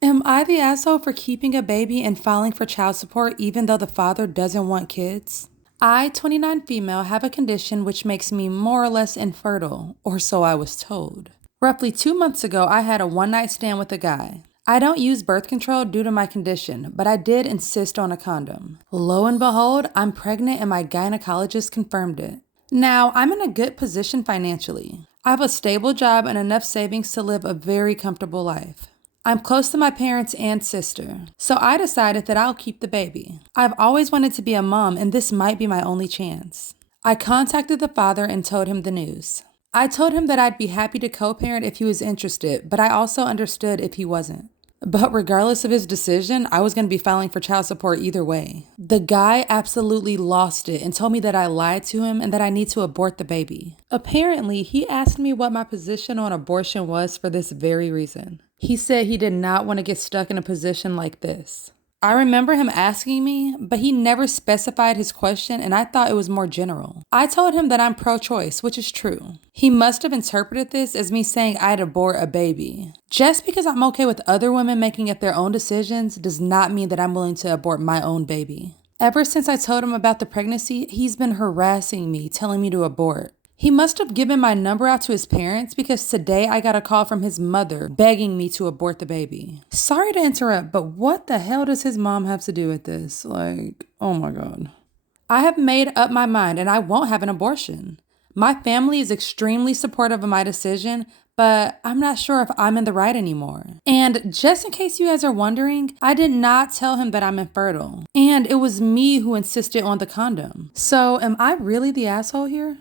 Am I the asshole for keeping a baby and filing for child support even though the father doesn't want kids? I, 29 female, have a condition which makes me more or less infertile, or so I was told. Roughly 2 months ago, I had a one-night stand with a guy. I don't use birth control due to my condition, but I did insist on a condom. Lo and behold, I'm pregnant and my gynecologist confirmed it. Now, I'm in a good position financially. I have a stable job and enough savings to live a very comfortable life. I'm close to my parents and sister, so I decided that I'll keep the baby. I've always wanted to be a mom, and this might be my only chance. I contacted the father and told him the news. I told him that I'd be happy to co-parent if he was interested, but I also understood if he wasn't. But regardless of his decision, I was going to be filing for child support either way. The guy absolutely lost it and told me that I lied to him and that I need to abort the baby. Apparently, he asked me what my position on abortion was for this very reason. He said he did not want to get stuck in a position like this. I remember him asking me, but he never specified his question and I thought it was more general. I told him that I'm pro-choice, which is true. He must have interpreted this as me saying I'd abort a baby. Just because I'm okay with other women making up their own decisions does not mean that I'm willing to abort my own baby. Ever since I told him about the pregnancy, he's been harassing me, telling me to abort. He must have given my number out to his parents because today I got a call from his mother begging me to abort the baby. Sorry to interrupt, but what the hell does his mom have to do with this? Oh my God. I have made up my mind and I won't have an abortion. My family is extremely supportive of my decision, but I'm not sure if I'm in the right anymore. And just in case you guys are wondering, I did not tell him that I'm infertile. And it was me who insisted on the condom. So am I really the asshole here?